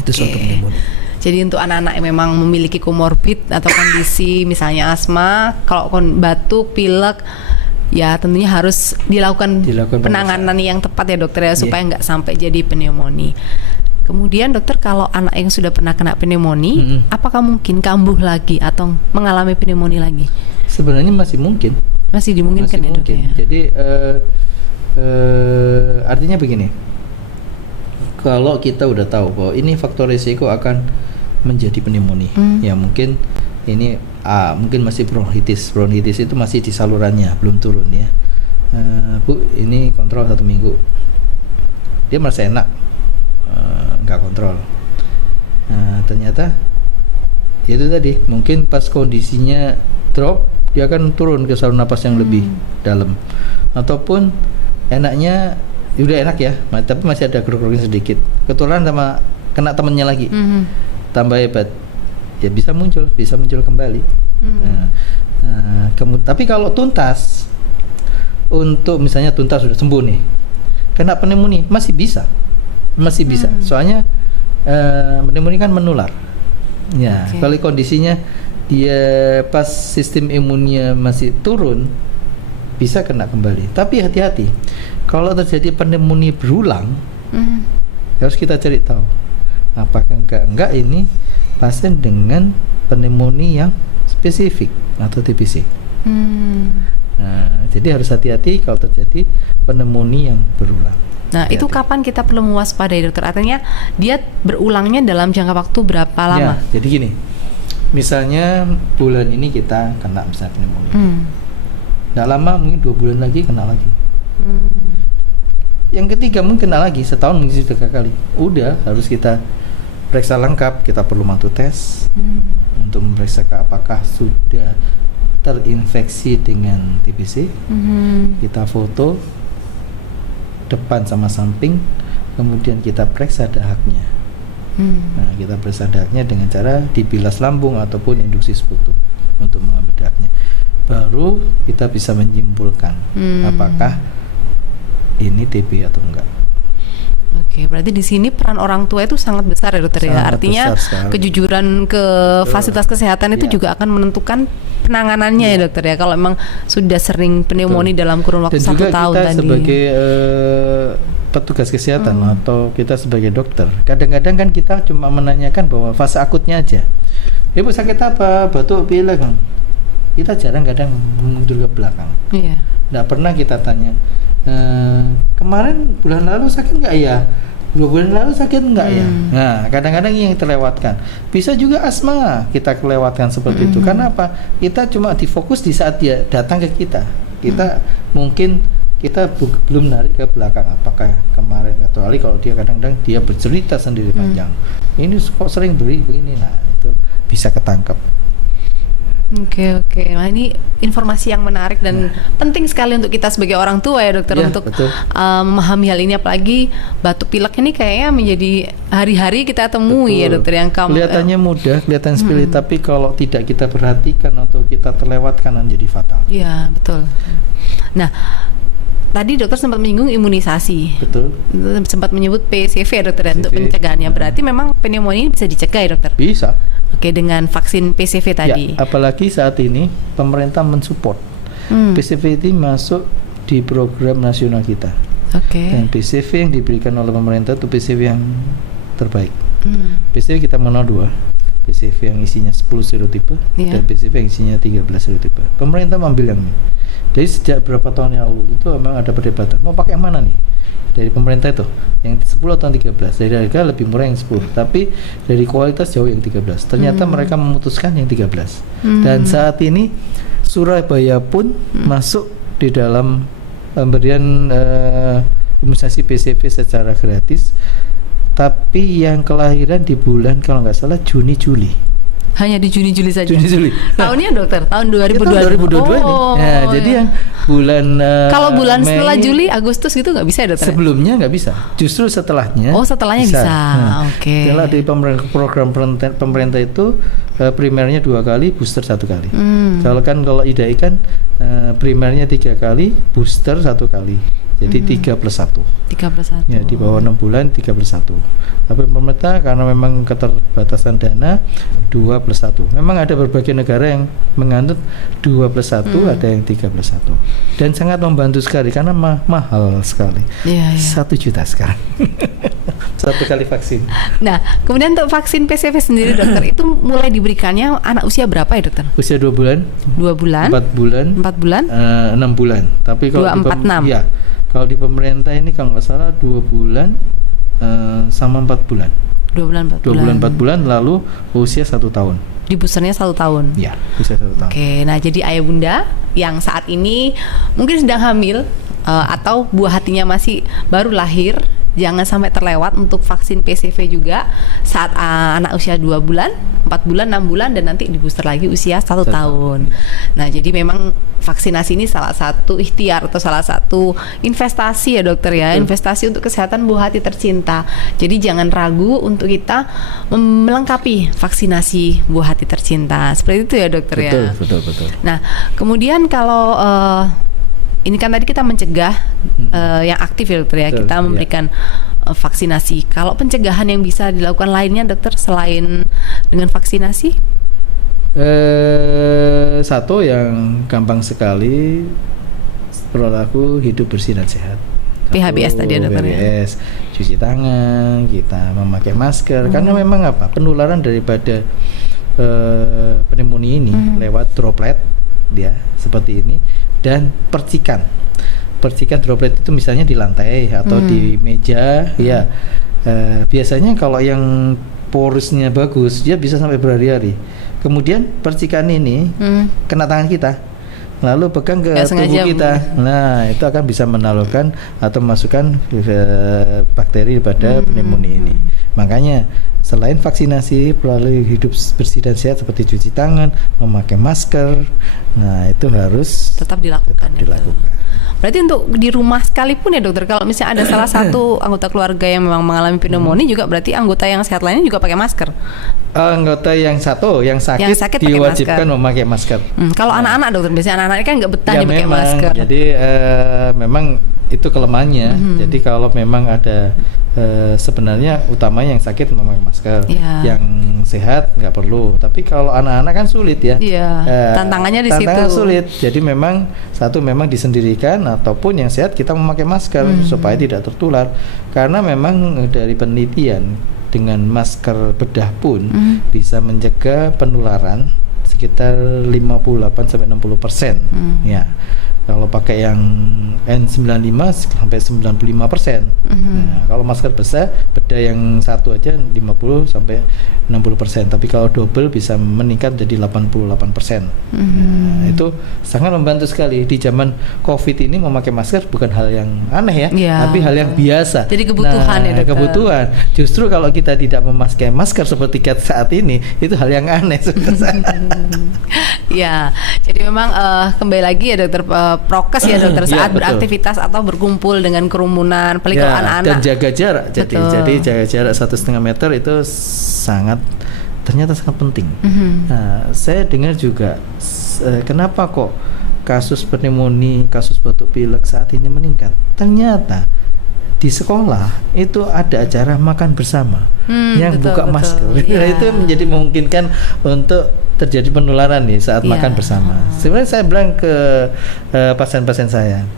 Itu suatu pneumonia. Jadi untuk anak-anak yang memang memiliki komorbid atau kondisi misalnya asma, kalau batuk, pilek, ya tentunya harus dilakukan penanganan yang tepat ya dokter ya, supaya nggak sampai jadi pneumonia. Kemudian dokter, kalau anak yang sudah pernah kena pneumonia, apakah mungkin kambuh lagi atau mengalami pneumonia lagi? Sebenarnya masih mungkin. Masih dimungkinkan ya dok ya? Jadi artinya begini, kalau kita udah tahu bahwa ini faktor risiko akan menjadi pneumonia, ya mungkin ini mungkin masih bronkitis itu masih di salurannya, belum turun ya. Bu, ini kontrol 1 minggu, dia merasa enak, nggak kontrol. Ternyata itu tadi mungkin pas kondisinya drop, dia akan turun ke saluran napas yang lebih dalam, ataupun enaknya udah enak ya, tapi masih ada grog-grognya sedikit, ketularan sama kena temennya lagi, tambah hebat, ya bisa muncul kembali. Tapi kalau tuntas, untuk misalnya tuntas sudah sembuh nih, kena pneumonia masih bisa. Soalnya pneumonia kan menular. Ya, kalau kondisinya dia pas sistem imunnya masih turun, bisa kena kembali. Tapi hati-hati, kalau terjadi pneumonia berulang, harus kita cari tahu apakah enggak ini pasien dengan pneumonia yang spesifik atau TBC. Nah, jadi harus hati-hati kalau terjadi pneumonia yang berulang. Nah, itu kapan kita perlu mewaspadai dokter? Artinya dia berulangnya dalam jangka waktu berapa lama? Ya, jadi gini, misalnya bulan ini kita kena misalnya pneumonia, nggak lama mungkin 2 bulan lagi kena lagi. Yang ketiga mungkin kena lagi, setahun mungkin sudah 3 kali. Udah harus kita periksa lengkap, kita perlu mantu tes untuk memeriksa apakah sudah terinfeksi dengan TBC. Kita foto depan sama samping, kemudian kita periksa dahaknya. Nah, kita periksa dahaknya dengan cara dibilas lambung ataupun induksi sputum untuk mengambil dahaknya. Baru kita bisa menyimpulkan apakah ini TB atau enggak. Oke, berarti di sini peran orang tua itu sangat besar ya dokter ya. Artinya kejujuran ke fasilitas kesehatan itu juga akan menentukan penanganannya ya dokter ya. Kalau memang sudah sering pneumonia dalam kurun waktu 1 tahun tadi. Dan juga kita sebagai petugas kesehatan atau kita sebagai dokter, kadang-kadang kan kita cuma menanyakan bahwa fase akutnya aja. Ibu sakit apa? Batuk, pilek. Kita jarang kadang mundur ke belakang. Iya. Nggak pernah kita tanya, kemarin bulan lalu sakit nggak ya? 2 bulan lalu sakit nggak ya? Nah, kadang-kadang yang terlewatkan. Bisa juga asma kita kelewatkan seperti itu. Karena apa? Kita cuma difokus di saat dia datang ke kita. Kita mungkin kita belum narik ke belakang apakah kemarin, kecuali kalau dia kadang-kadang dia bercerita sendiri panjang. Ini kok sering beri begini, nah itu bisa ketangkep. Oke. Nah, ini informasi yang menarik dan penting sekali untuk kita sebagai orang tua ya dokter, untuk memahami hal ini, apalagi batuk pilek ini kayaknya menjadi hari-hari kita temui ya dokter, yang kelihatannya mudah, kelihatan sepele, tapi kalau tidak kita perhatikan atau kita terlewatkan menjadi fatal. Iya, betul. Nah, tadi dokter sempat menyinggung imunisasi. Betul. Sempat menyebut PCV ya dokter, untuk pencegahannya. Berarti memang pneumonia ini bisa dicegah ya dokter? Bisa. Oke, dengan vaksin PCV tadi. Ya, apalagi saat ini pemerintah mensupport PCV ini masuk di program nasional kita. Dan PCV yang diberikan oleh pemerintah itu PCV yang terbaik. PCV kita mengenal 2, PCV yang isinya 10 serotipe dan PCV yang isinya 13 serotipe. Pemerintah mengambil yang ini. Jadi sejak berapa tahun yang lalu itu memang ada perdebatan, mau pakai yang mana nih? Dari pemerintah itu, yang 10 atau 13. Dari harga lebih murah yang 10, tapi dari kualitas jauh yang 13. Ternyata mereka memutuskan yang 13. Dan saat ini Surabaya pun masuk di dalam pemberian imunisasi PCV secara gratis. Tapi yang kelahiran di bulan kalau nggak salah Juni-Juli. Hanya di Juni Juli saja. Juni-Juli. Tahunnya dokter, tahun Itu 2022. 2022 ini. Ya, jadi yang bulan kalau bulan Mei, setelah Juli, Agustus gitu nggak bisa ya dokter? sebelumnya nggak bisa. Justru setelahnya. Oh, setelahnya bisa. Oke. Setelah di program pemerintah itu primernya 2 kali, booster 1 kali. Kalau IDAI kan primernya 3 kali, booster 1 kali. Jadi 3+1. 3+1. Ya, di bawah 6 bulan 3+1. Tapi pemerintah karena memang keterbatasan dana 2+1. Memang ada berbagai negara yang menganut 2+1, ada yang 3+1. Dan sangat membantu sekali karena mahal sekali. Iya, iya. 1 juta sekarang. 1 kali vaksin. Nah, kemudian untuk vaksin PCV sendiri dokter itu mulai diberikannya anak usia berapa ya dokter? Usia 2 bulan, 2 bulan, 4 bulan, 4 bulan, 6 bulan. Tapi kalau 2, 4, 6. Ya, kalau di pemerintah ini kalau nggak salah 2 bulan sama 4 bulan. 2 bulan, 4 2 bulan. bulan 4 bulan lalu usia 1 tahun. Di boosternya 1 tahun. Ya, usia 1 tahun. Oke, nah jadi ayah bunda yang saat ini mungkin sedang hamil atau buah hatinya masih baru lahir, jangan sampai terlewat untuk vaksin PCV juga saat anak usia 2 bulan, 4 bulan, 6 bulan dan nanti di booster lagi usia 1 tahun. Nah, jadi memang vaksinasi ini salah satu ikhtiar atau salah satu investasi ya dokter ya, investasi untuk kesehatan buah hati tercinta. Jadi jangan ragu untuk kita melengkapi vaksinasi buah hati tercinta. Seperti itu ya dokter ya. Betul. Nah, kemudian kalau ini kan tadi kita mencegah yang aktif ya dokter ya, Betul, kita memberikan vaksinasi. Kalau pencegahan yang bisa dilakukan lainnya dokter selain dengan vaksinasi? Satu yang gampang sekali, perilaku hidup bersih dan sehat. PHBS tadi ya dokter ya? PHBS, cuci tangan, kita memakai masker. Karena memang apa, penularan daripada pneumonia ini lewat droplet, ya seperti ini, dan percikan droplet itu misalnya di lantai atau di meja, ya biasanya kalau yang porusnya bagus dia bisa sampai berhari-hari. Kemudian percikan ini kena tangan kita, lalu pegang ke tubuh kita. Nah, itu akan bisa menalukan atau memasukkan bakteri pada pneumonia ini. Makanya selain vaksinasi, melalui hidup bersih dan sehat seperti cuci tangan, memakai masker, nah itu harus tetap dilakukan. Berarti untuk di rumah sekalipun ya dokter, kalau misalnya ada salah satu anggota keluarga yang memang mengalami pneumonia juga berarti anggota yang sehat lainnya juga pakai masker. Anggota yang sakit diwajibkan memakai masker. Kalau anak-anak dokter, biasanya anak-anak kan nggak betah Ya nih pakai memang, masker. jadi memang itu kelemahannya. Jadi kalau memang ada sebenarnya utamanya yang sakit memakai masker, yang sehat nggak perlu. Tapi kalau anak-anak kan sulit ya. Tantangannya di tantangan situ. Sulit. Jadi memang satu memang disendirikan ataupun yang sehat kita memakai masker supaya tidak tertular. Karena memang dari penelitian dengan masker bedah pun bisa mencegah penularan sekitar 58-60%. Ya. Kalau pakai yang N95 sampai 95%. Nah, kalau masker besar bedah yang satu aja 50 sampai 60%. Tapi kalau double bisa meningkat jadi 88%. Nah, itu sangat membantu sekali di zaman COVID ini. Memakai masker bukan hal yang aneh ya, tapi hal yang biasa. Jadi kebutuhan ya dokter. Kebutuhan. Justru kalau kita tidak memakai masker seperti saat ini, itu hal yang aneh Ya, jadi memang kembali lagi ya dokter, prokes ya dokter saat beraktivitas atau berkumpul dengan kerumunan, apalagi kalau anak-anak. Dan jaga jarak. Jadi jaga jarak 1,5 meter itu ternyata sangat penting. Nah, saya dengar juga kenapa kok kasus pneumonia, kasus batuk pilek saat ini meningkat. Ternyata di sekolah itu ada acara makan bersama yang buka masker. Itu menjadi memungkinkan untuk terjadi penularan nih saat makan bersama. Sebenarnya saya bilang ke pasien-pasien saya,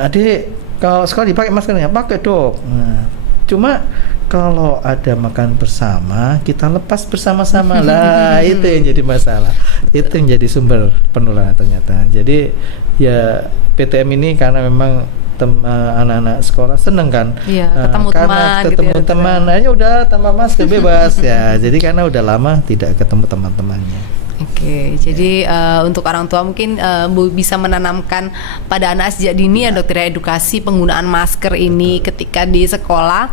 adik kalau sekolah dipakai maskernya, pakai dok. Nah, cuma kalau ada makan bersama kita lepas bersama-sama lah, itu yang jadi masalah. Itu yang jadi sumber penularan ternyata. Jadi ya PTM ini karena memang anak-anak sekolah seneng kan, ketemu karena teman, ketemu gitu teman, aja udah tambah masker bebas ya. Jadi karena udah lama tidak ketemu teman-temannya. Oke, jadi untuk orang tua mungkin bisa menanamkan pada anak sejak dini ya dokter, edukasi penggunaan masker ini ketika di sekolah.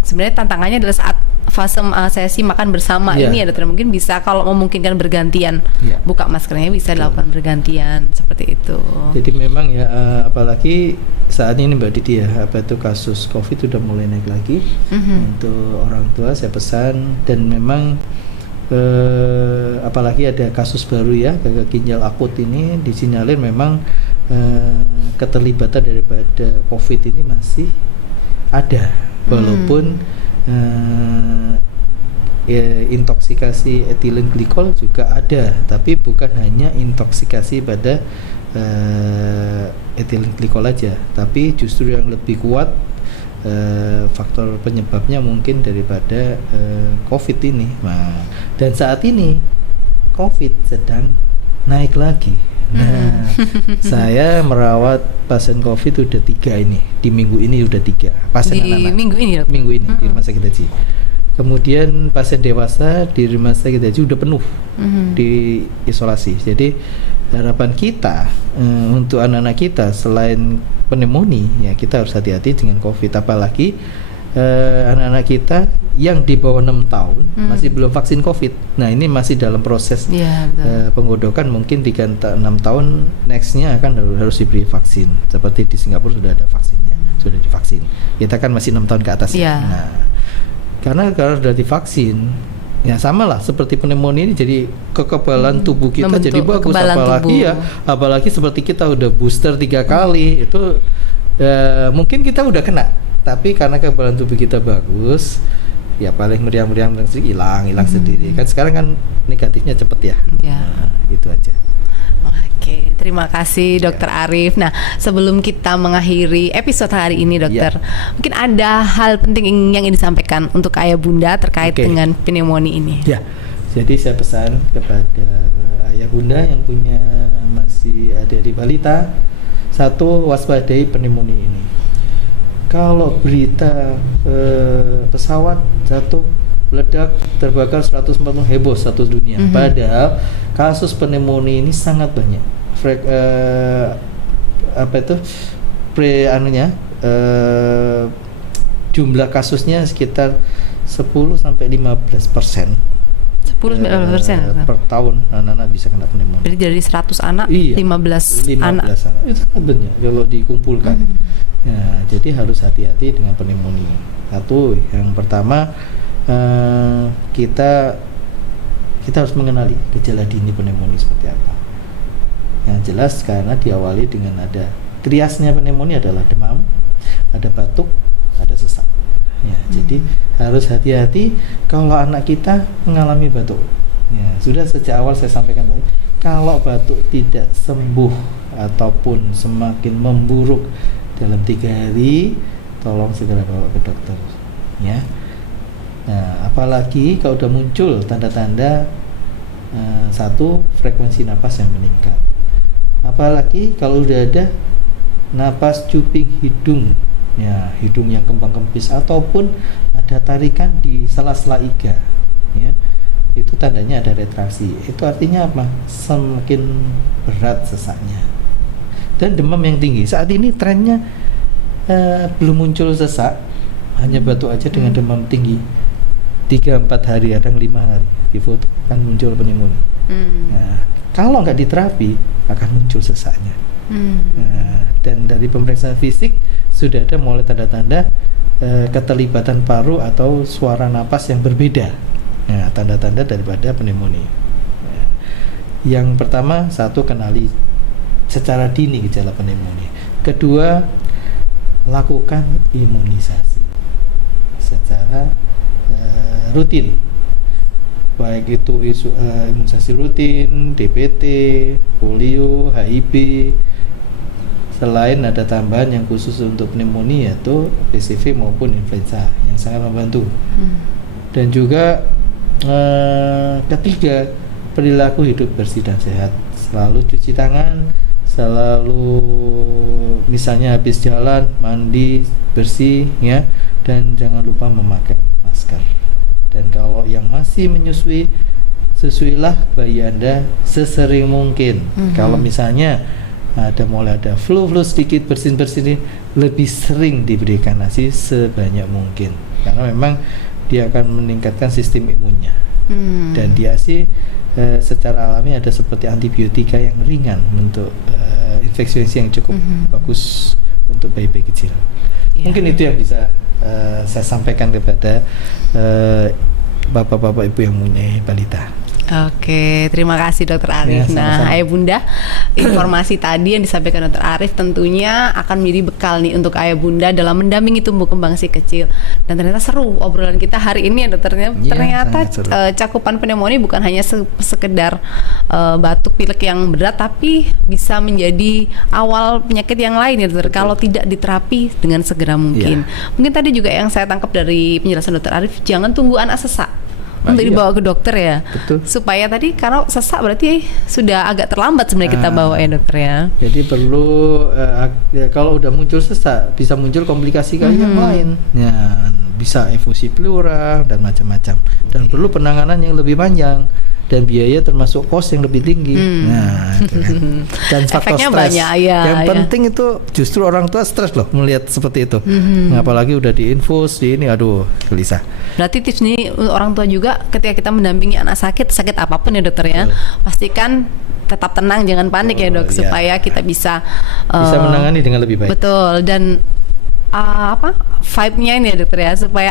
Sebenarnya tantangannya adalah saat fase sesi makan bersama Iya. ini ya dokter, mungkin bisa kalau memungkinkan bergantian Iya. buka maskernya bisa dilakukan bergantian seperti itu. Jadi memang ya apalagi saat ini Mbak Didi ya, apa itu kasus COVID udah mulai naik lagi. Untuk orang tua saya pesan, dan memang apalagi ada kasus baru ya, gagal ginjal akut ini disinyalir memang keterlibatan daripada COVID ini masih ada, walaupun intoksikasi etilen glikol juga ada, tapi bukan hanya intoksikasi pada etilen glikol aja, tapi justru yang lebih kuat faktor penyebabnya mungkin daripada COVID ini. Nah, dan saat ini COVID sedang naik lagi. Nah, saya merawat pasien COVID udah 3 ini, di minggu ini udah 3 pasien Di anak-anak. minggu ini dokter? Minggu ini di rumah sakit Haji. Kemudian pasien dewasa di rumah sakit Haji udah penuh di isolasi. Jadi harapan kita untuk anak-anak kita selain pneumonia, ya kita harus hati-hati dengan COVID, apalagi anak-anak kita yang di bawah 6 tahun masih belum vaksin COVID. Nah, ini masih dalam proses penggodokan, mungkin di 6 tahun nextnya akan harus diberi vaksin. Seperti di Singapura sudah ada vaksinnya, sudah divaksin. Kita kan masih 6 tahun ke atas. Yeah. Nah, karena kalau sudah divaksin, ya sama lah seperti pneumonia ini, jadi kekebalan tubuh kita jadi bagus, apalagi tubuh. Apalagi seperti kita udah booster 3 kali itu mungkin kita udah kena, tapi karena kekebalan tubuh kita bagus, ya paling meriang-meriang hilang sendiri. Kan sekarang kan negatifnya cepet ya. Nah, itu aja. Oke, terima kasih Dokter Arief. Nah, sebelum kita mengakhiri episode hari ini dokter, mungkin ada hal penting yang ingin disampaikan untuk ayah bunda terkait dengan pneumonia ini. Ya, jadi saya pesan kepada ayah bunda yang punya masih adik-adik balita, satu, waspadai pneumonia ini. Kalau berita pesawat jatuh, meledak, terbakar 140, heboh satu dunia. Padahal kasus pneumonia ini sangat banyak. Jumlah kasusnya sekitar 10 sampai 15%. 10-15% per tahun anak-anak bisa kena pneumonia. Jadi dari 100 anak, 15 anak. Itu sangat banyak kalau dikumpulkan. Ya, jadi harus hati-hati dengan pneumonia. Satu, yang pertama kita harus mengenali gejala dini pneumonia seperti apa. Yang jelas karena diawali dengan ada triasnya pneumonia adalah demam, ada batuk, ada sesak. Ya, jadi harus hati-hati kalau anak kita mengalami batuk. Ya, sudah sejak awal saya sampaikan tadi, kalau batuk tidak sembuh ataupun semakin memburuk dalam 3 hari, tolong segera bawa ke dokter. Ya. Nah, apalagi kalau udah muncul tanda-tanda satu, frekuensi napas yang meningkat. Apalagi kalau udah ada napas cuping hidung, ya hidung yang kembang-kempis ataupun ada tarikan di sela-sela iga, ya itu tandanya ada retraksi. Itu artinya apa? Semakin berat sesaknya dan demam yang tinggi. Saat ini trennya belum muncul sesak, hanya batuk aja dengan demam tinggi. 3-4 hari, kadang 5 hari di foto kan muncul pneumonia. Nah, kalau nggak diterapi akan muncul sesaknya. Nah, dan dari pemeriksaan fisik sudah ada mulai tanda-tanda keterlibatan paru atau suara napas yang berbeda. Nah, tanda-tanda daripada pneumonia. Nah, yang pertama, satu, kenali secara dini gejala pneumonia. Kedua, lakukan imunisasi secara rutin, baik itu imunisasi rutin, DPT, polio, HIV. Selain ada tambahan yang khusus untuk pneumonia yaitu PCV maupun influenza yang sangat membantu. Dan juga ketiga, perilaku hidup bersih dan sehat. Selalu cuci tangan, selalu misalnya habis jalan mandi bersih ya, dan jangan lupa memakai masker. Dan kalau yang masih menyusui, susuilah bayi Anda sesering mungkin. Kalau misalnya mulai ada flu sedikit, bersin lebih sering diberikan ASI sebanyak mungkin, karena memang dia akan meningkatkan sistem imunnya. Dan dia sih secara alami ada seperti antibiotika yang ringan untuk infeksi yang cukup bagus untuk bayi-bayi kecil. Mungkin itu yang bisa saya sampaikan kepada bapak-bapak ibu yang mempunyai balita. Oke, terima kasih Dokter Arief. Nah, Ayah Bunda, informasi tadi yang disampaikan Dokter Arief tentunya akan menjadi bekal nih untuk Ayah Bunda dalam mendampingi tumbuh kembang si kecil. Dan ternyata seru obrolan kita hari ini ya Dokternya. Ternyata cakupan pneumonia bukan hanya sekedar batuk pilek yang berat, tapi bisa menjadi awal penyakit yang lain ya Dokter. Kalau tidak diterapi dengan segera mungkin. Mungkin tadi juga yang saya tangkap dari penjelasan Dokter Arief, jangan tunggu anak sesak untuk dibawa ke dokter ya. Betul. Supaya tadi kalau sesak berarti sudah agak terlambat sebenarnya kita bawa ya dokter ya. Jadi perlu kalau udah muncul sesak bisa muncul komplikasi yang lain. Ya, bisa efusi pleura dan macam-macam. Dan perlu penanganan yang lebih panjang dan biaya termasuk kos yang lebih tinggi. Nah, itu kan. Dan faktor stres. Yang penting itu justru orang tua stres loh melihat seperti itu. Apalagi udah diinfus di ini, aduh gelisah. Berarti tips ini orang tua juga ketika kita mendampingi anak sakit apapun ya dokter ya, pastikan tetap tenang, jangan panik ya dok, supaya kita bisa menangani dengan lebih baik. Betul. Dan vibe-nya ini ya dokter ya, supaya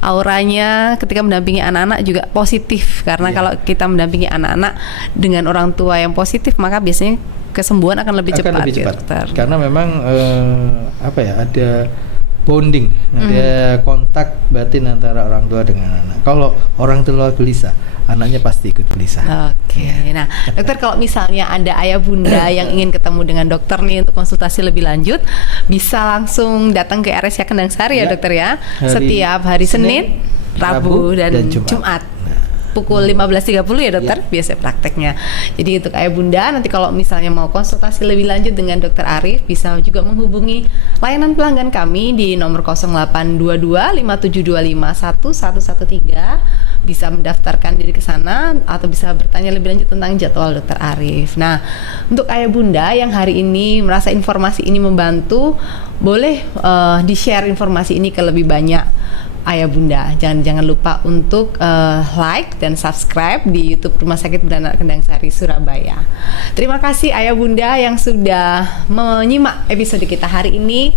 auranya ketika mendampingi anak-anak juga positif, karena kalau kita mendampingi anak-anak dengan orang tua yang positif maka biasanya kesembuhan akan lebih cepat. Ya, dokter. Karena memang ada bonding, ada kontak batin antara orang tua dengan anak. Kalau orang tua gelisah, anaknya pasti ikut gelisah. Oke. Nah, dokter, kalau misalnya ada ayah bunda yang ingin ketemu dengan dokter nih untuk konsultasi lebih lanjut, bisa langsung datang ke RSCA Kendang Sari ya dokter ya. Setiap hari Senin, Rabu dan Jumat. Pukul 15.30 ya dokter, biasa prakteknya. Jadi untuk ayah bunda nanti kalau misalnya mau konsultasi lebih lanjut dengan dokter Arief, bisa juga menghubungi layanan pelanggan kami di nomor 0822 5725 1113. Bisa mendaftarkan diri ke sana atau bisa bertanya lebih lanjut tentang jadwal dokter Arief. Nah, untuk ayah bunda yang hari ini merasa informasi ini membantu, boleh di-share informasi ini ke lebih banyak ayah bunda. Jangan lupa untuk like dan subscribe di YouTube Rumah Sakit Beranak Kendang Sari Surabaya. Terima kasih ayah bunda yang sudah menyimak episode kita hari ini.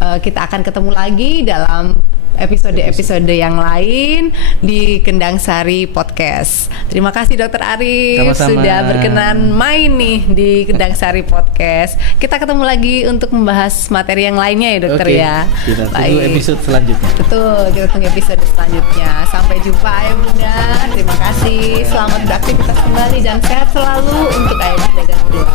Kita akan ketemu lagi dalam episode yang lain di Kendang Sari Podcast. Terima kasih dokter Arief sudah berkenan main nih di Kendang Sari Podcast. Kita ketemu lagi untuk membahas materi yang lainnya ya dokter ya. Kita tunggu episode selanjutnya. Betul, kita tunggu episode selanjutnya. Sampai jumpa ayah bunda. Terima kasih. Selamat beraktivitas kembali dan sehat selalu untuk ayah bunda dan keluarga.